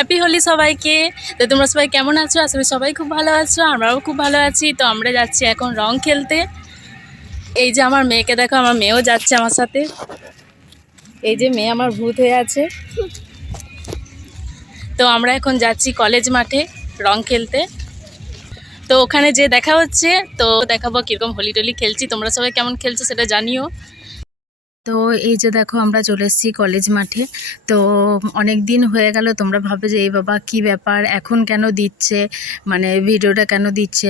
Happy Holi সবাইকে। তো তোমরা সবাই কেমন আছো? আসলে সবাই খুব ভালো আছো, আমরাও খুব ভালো আছি। তো আমরা যাচ্ছি এখন রং খেলতে। এই যে আমার মেয়েকে দেখো, আমার মেয়েও যাচ্ছে আমার সাথে। এই যে মেয়ে আমার ভূত হয়ে আছে। তো আমরা এখন যাচ্ছি কলেজ মাঠে রং খেলতে। তো ওখানে যে দেখা হচ্ছে, তো দেখাবো কীরকম হোলি টোলি খেলছি। তোমরা সবাই কেমন খেলছো সেটা জানিও। তো এই যে দেখো আমরা চলে এসেছি কলেজ মাঠে। তো অনেক দিন হয়ে গেল, তোমরা ভাবে যে এই বাবা কি ব্যাপার, এখন কেন দিচ্ছে, মানে ভিডিওটা কেন দিচ্ছে।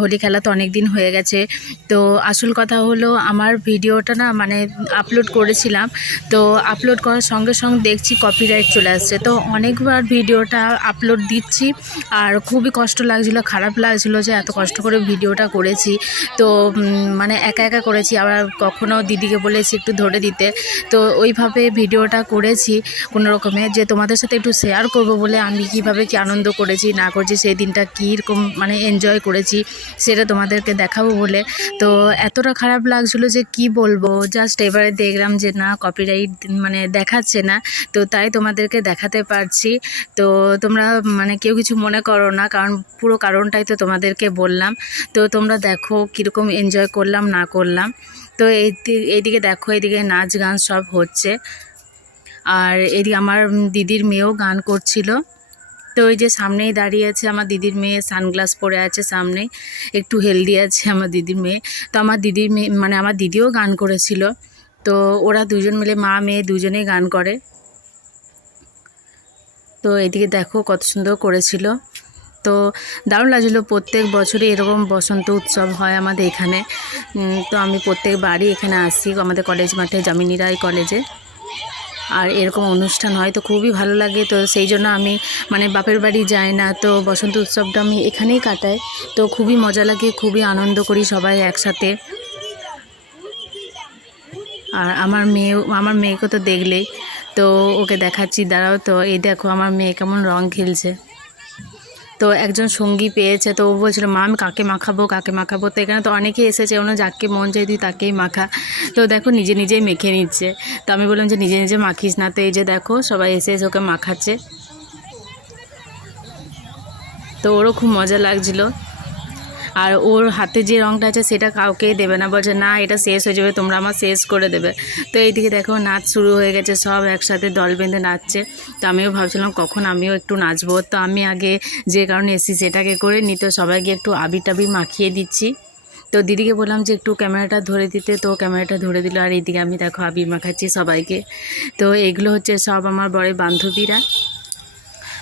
হোলি খেলা তো অনেক দিন হয়ে গেছে। তো আসল কথা হলো, আমার ভিডিওটা না মানে আপলোড করেছিলাম। তো আপলোড করার সঙ্গে সঙ্গে দেখছি কপিরাইট চলে আসছে। তো অনেকবার ভিডিওটা আপলোড দিচ্ছি, আর খুবই কষ্ট লাগছিলো, খারাপ লাগছিলো যে এত কষ্ট করে ভিডিওটা করেছি। তো মানে একা একা করেছি, আবার কখনও দিদিকে বলেছি একটু ধরে দিতে। তো ওইভাবে ভিডিওটা করেছি কোনো রকমে, যে তোমাদের সাথে একটু শেয়ার করব বলে আমি কিভাবে কি আনন্দ করেছি না করেছি, সেই দিনটা কীরকম মানে এনজয় করেছি সেটা তোমাদেরকে দেখাবো বলে। তো এতটা খারাপ লাগছিলো যে কি বলবো। জাস্ট এবারে দেখলাম যে না, কপিরাইট মানে দেখাচ্ছে না, তো তাই তোমাদেরকে দেখাতে পারছি। তো তোমরা মানে কেউ কিছু মনে করো না, কারণ পুরো কারণটাই তো তোমাদেরকে বললাম। তো তোমরা দেখো কীরকম এনজয় করলাম না করলাম। তো এইদিকে দেখো, এইদিকে নাচ গান সব হচ্ছে, আর এদিকে আমার দিদির মেয়েও গান করছিল। তো ওই যে সামনেই দাঁড়িয়ে আছে আমার দিদির মেয়ে, সানগ্লাস পরে আছে সামনে, একটু হেলদি আছে আমার দিদির মেয়ে। তো আমার দিদির মেয়ে মানে আমার দিদিও গান করেছিল। তো ওরা দুজন মিলে, মা মেয়ে দুজনেই গান করে। তো এদিকে দেখো কত সুন্দর করেছিল। তো দারুণ লাগছিলো। প্রত্যেক বছরই এরকম বসন্ত উৎসব হয় আমাদের এখানে। তো আমি প্রত্যেকবারই এখানে আসি আমাদের কলেজ মাঠে, যামিনী রায় কলেজে, আর এরকম অনুষ্ঠান হয় তো খুবই ভালো লাগে। তো সেই জন্য আমি মানে বাপের বাড়ি যাই না, তো বসন্ত উৎসবটা আমি এখানেই কাটাই। তো খুবই মজা লাগে, খুবই আনন্দ করি সবাই একসাথে। আর আমার মেয়েকে তো দেখলেই, তো ওকে দেখাচ্ছি, দাঁড়াও। তো এই দেখো আমার মেয়ে কেমন রং খেলছে। তো একজন সঙ্গী পেয়েছে, তো ও বলছিল মা আমি কাকে মাখাবো কাকে মাখাবো। তো এখানে তো অনেকেই এসেছে, ওনার যাকে মন চাই তুই তাকেই মাখা। তো দেখো নিজে নিজেই মেখে নিচ্ছে। তো আমি বললাম যে নিজে নিজে মাখিস না। তো এই যে দেখো সবাই এসে ওকে মাখাচ্ছে। তো ওরও খুব মজা লাগছিলো। আর ওর হাতে যে রঙটা আছে সেটা কাউকেই দেবে না, বলছে না এটা শেষ হয়ে যাবে, তোমরা আমার শেষ করে দেবে। তো এইদিকে দেখো নাচ শুরু হয়ে গেছে, সব একসাথে দল বেঁধে নাচছে। তো আমিও ভাবছিলাম কখন আমিও একটু নাচবো। তো আমি আগে যে কারণে এসেছি সেটাকে করে নিই। তো সবাইকে একটু আবির টাবির মাখিয়ে দিচ্ছি। তো দিদিকে বললাম যে একটু ক্যামেরাটা ধরে দিতে, তো ক্যামেরাটা ধরে দিল। আর এইদিকে আমি দেখো আবির মাখাচ্ছি সবাইকে। তো এগুলো হচ্ছে সব আমার বড় বান্ধবীরা,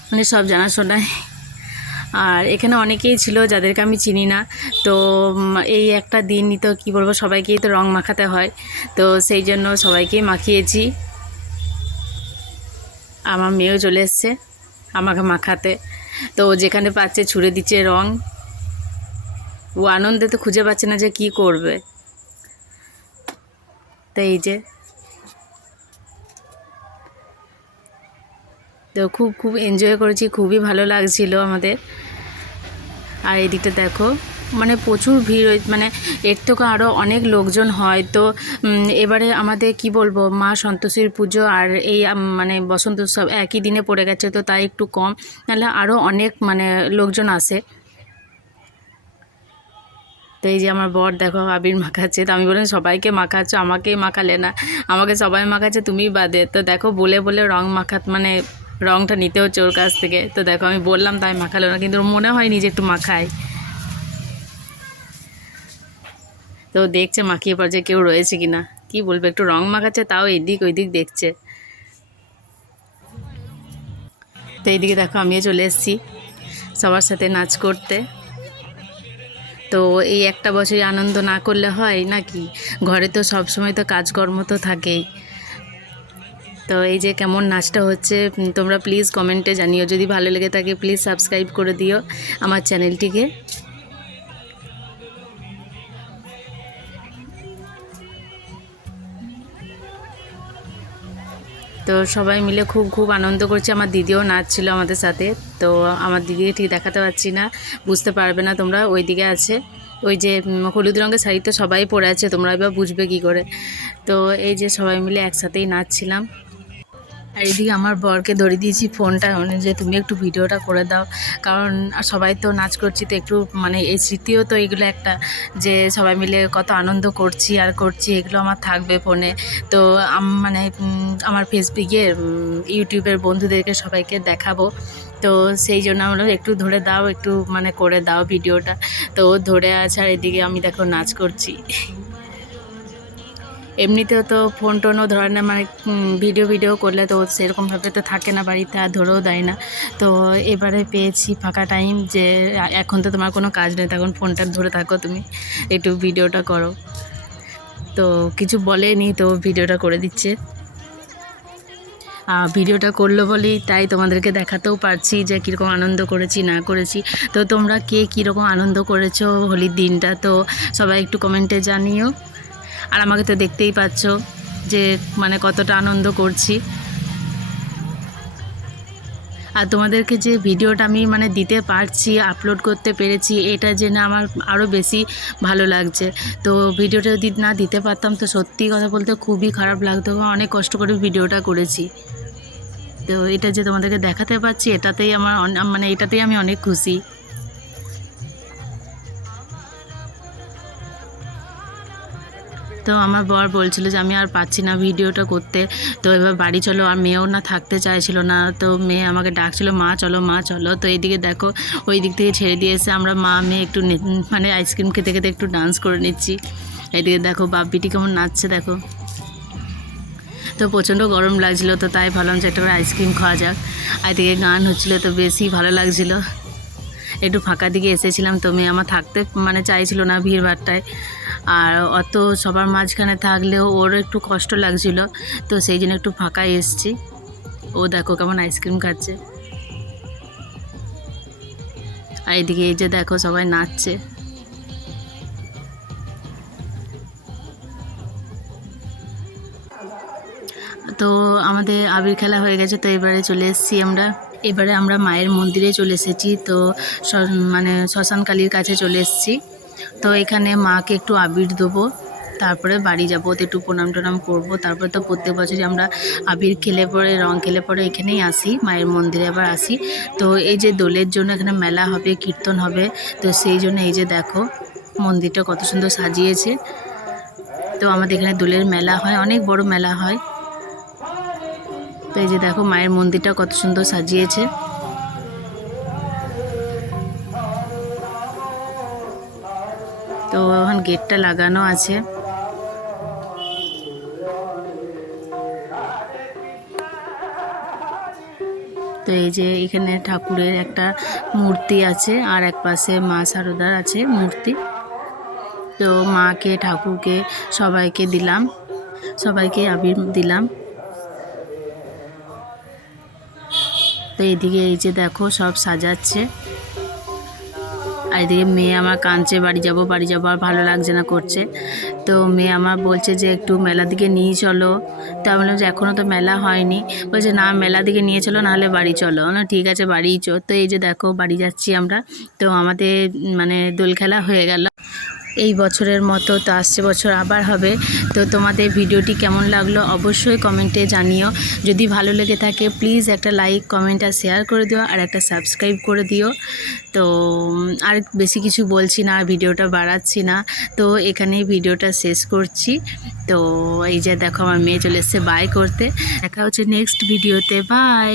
মানে সব জানাশোনায়। আর এখানে অনেকেই ছিল যাদেরকে আমি চিনি না। তো এই একটা দিনই তো কী বলবো, সবাইকেই তো রং মাখাতে হয়, তো সেই জন্য সবাইকেই মাখিয়েছি। আমার মেয়েও চলে এসছে আমাকে মাখাতে। তো ও যেখানে পাচ্ছে ছুঁড়ে দিচ্ছে রং। ও আনন্দে তো খুঁজে পাচ্ছে না যে কি করবে। তো এই যে, তো খুব এনজয় করেছি, খুবই ভালো লাগছিল আমাদের। আর এই দিকটা দেখো মানে প্রচুর ভিড়, মানে এর থেকে আরও অনেক লোকজন হয়। তো এবারে আমাদের কি বলবো, মা সন্তোষীর পুজো আর এই মানে বসন্ত উৎসব একই দিনে পড়ে গেছে, তো তাই একটু কম, নাহলে আরও অনেক মানে লোকজন আসে। তো এই যে আমার বর দেখো আবির মাখাচ্ছে। তো আমি বললাম সবাইকে মাখাচ্ছ, আমাকেই মাখালে না, আমাকে সবাই মাখাচ্ছে তুমি বাদে। তো দেখো বলে বলে রং মানে রংটা নিতে হচ্ছে ওর কাছ থেকে। তো দেখো আমি বললাম তাই মাখালো না, কিন্তু মনে হয়নি যে একটু মাখায়। তো দেখছে মাখিয়ে পর যে কেউ রয়েছে কি না, কী বলবে, একটু রং মাখাচ্ছে তাও এদিক ওইদিক দেখছে। তো এইদিকে দেখো আমিও চলে এসেছি সবার সাথে নাচ করতে। তো এই একটা বছরই আনন্দ না করলে হয় নাকি, ঘরে তো সব সময় তো কাজকর্ম তো থাকেই। তো এই যে কেমন নাচটা হচ্ছে তোমরা প্লিজ কমেন্টে জানিও, যদি ভালো লেগে থাকে প্লিজ সাবস্ক্রাইব করে দিও আমার চ্যানেলটিকে। তো সবাই মিলে খুব আনন্দ করছে। আমার দিদিও নাচছিল আমাদের সাথে। তো আমার দিদিকে ঠিক দেখাতে পারছি না, বুঝতে পারবে না তোমরা, ওই দিকে আছে, ওই যে হলুদ রঙের শাড়ি তো সবাই পরে আছে, তোমরা এবার বুঝবে কি করে। তো এই যে সবাই মিলে একসাথেই নাচছিলাম। আর এদিকে আমার বরকে ধরিয়ে দিয়েছি ফোনটা, মানে যে তুমি একটু ভিডিওটা করে দাও, কারণ সবাই তো নাচ করছি, তো একটু মানে এই স্মৃতিও তো এগুলো একটা, যে সবাই মিলে কত আনন্দ করছি আর করছি, এগুলো আমার থাকবে ফোনে। তো মানে আমার ফেসবুকে ইউটিউবের বন্ধুদেরকে সবাইকে দেখাবো, তো সেই জন্য আমরা একটু ধরে দাও, একটু মানে করে দাও ভিডিওটা। তো ও ধরে আছে আর এদিকে আমি দেখো নাচ করছি। এমনিতেও তো ফোন টোনও ধরে না, মানে ভিডিও করলে তো সেরকমভাবে তো থাকে না বাড়িতে, আর ধরেও দেয় না। তো এবারে পেয়েছি ফাঁকা টাইম, যে এখন তো তোমার কোনো কাজ নেই, তখন ফোনটা ধরে থাকো, তুমি একটু ভিডিওটা করো। তো কিছু বলেনি, তো ভিডিওটা করে দিচ্ছে। ভিডিওটা করলো বলেই তাই তোমাদেরকে দেখাতেও পারছি যে কীরকম আনন্দ করেছি না করেছি। তো তোমরা কে কীরকম আনন্দ করেছো হোলির দিনটা, তো সবাই একটু কমেন্টে জানিও। আর আমাকে তো দেখতেই পাচ্ছ যে মানে কতটা আনন্দ করছি। আর তোমাদেরকে যে ভিডিওটা আমি মানে দিতে পারছি, আপলোড করতে পেরেছি, এটা জেনে আমার আরও বেশি ভালো লাগছে। তো ভিডিওটা যদি না দিতে পারতাম তো সত্যি কথা বলতে খুবই খারাপ লাগতো, অনেক কষ্ট করে ভিডিওটা করেছি। তো এটা যে তোমাদেরকে দেখাতে পারছি, এটাতেই আমার মানে এটাতেই আমি অনেক খুশি। তো আমার বর বলছিল যে আমি আর পাচ্ছি না ভিডিওটা করতে, তো এবার বাড়ি চলো। আর মেয়েও না থাকতে চাইছিল না, তো মেয়ে আমাকে ডাকছিল, মা চলো মা চলো। তো এইদিকে দেখো ওই দিক থেকে ছেড়ে দিয়ে এসে আমরা মা মেয়ে একটু মানে আইসক্রিম খেতে খেতে একটু ডান্স করে নিচ্ছি। এইদিকে দেখো বাপ্পিটি কেমন নাচছে দেখো। তো প্রচণ্ড গরম লাগছিলো, তো তাই ভাবলাম যে একটা করে আইসক্রিম খাওয়া যাক। আর এদিকে গান হচ্ছিলো, তো বেশি ভালো লাগছিলো। একটু ফাঁকা দিকে এসেছিলাম, তো মেয়ে আমার থাকতে মানে চাইছিল না ভিড়ভাড়টায়, আর অত সবার মাঝখানে থাকলেও ওর একটু কষ্ট লাগছিল, তো সেই জন্য একটু ফাঁকায় এসছি। ও দেখো কেমন আইসক্রিম খাচ্ছে। আর এদিকে এই যে দেখো সবাই নাচছে। তো আমাদের আবির খেলা হয়ে গেছে, তো এবারে চলে এসেছি আমরা। এবারে আমরা মায়ের মন্দিরে চলে এসেছি, তো মানে শ্মশানকালীর কাছে চলে এসেছি। তো এখানে মাকে একটু আবির দেবো, তারপরে বাড়ি যাবো, তো একটু প্রণাম টনাম করবো। তারপরে তো প্রত্যেক বছরই আমরা আবির খেলে পরে রং খেলে পরে এখানেই আসি, মায়ের মন্দিরে আবার আসি। তো এই যে দোলের জন্য এখানে মেলা হবে, কীর্তন হবে, তো সেই জন্য এই যে দেখো মন্দিরটা কত সুন্দর সাজিয়েছে। তো আমাদের এখানে দোলের মেলা হয়, অনেক বড় মেলা হয়। তো এই যে দেখো মায়ের মন্দিরটা কত সুন্দর সাজিয়েছে। তো এখন গেটটা লাগানো আছে। তো এই যে এখানে ঠাকুরের একটা মূর্তি আছে, আর এক পাশে মা শারদার আছে মূর্তি। তো মাকে ঠাকুরকে সবাইকে দিলাম, সবাইকে আবির দিলাম। তো এইদিকে এই যে দেখো সব সাজাচ্ছে। আর এদিকে মেয়ে আমার কাঁদছে, বাড়ি যাবো আর ভালো লাগছে না করছে। তো মেয়ে আমার বলছে যে একটু মেলার দিকে নিয়ে চলো। তো আমি বললাম যে এখনও তো মেলা হয়নি। বলছে না মেলার দিকে নিয়ে চলো, নাহলে বাড়ি চলো। না ঠিক আছে বাড়িই চো। তো এই যে দেখো বাড়ি যাচ্ছি আমরা। তো আমাদের মানে দোল খেলা হয়ে গেল এই বছরের মতো, তো আসছে বছর আবার হবে। তো তোমাদের ভিডিওটি কেমন লাগলো অবশ্যই কমেন্টে জানিও। যদি ভালো লেগে থাকে প্লিজ একটা লাইক কমেন্ট আর শেয়ার করে দিও, আর একটা সাবস্ক্রাইব করে দিও। তো আর বেশি কিছু বলছি না, আর ভিডিওটা বাড়াচ্ছি না, তো এখানেই ভিডিওটা শেষ করছি। তো এই যে দেখো আমার মেয়ে চলে এসছে বাই করতে। দেখা হচ্ছে নেক্সট ভিডিওতে, বাই।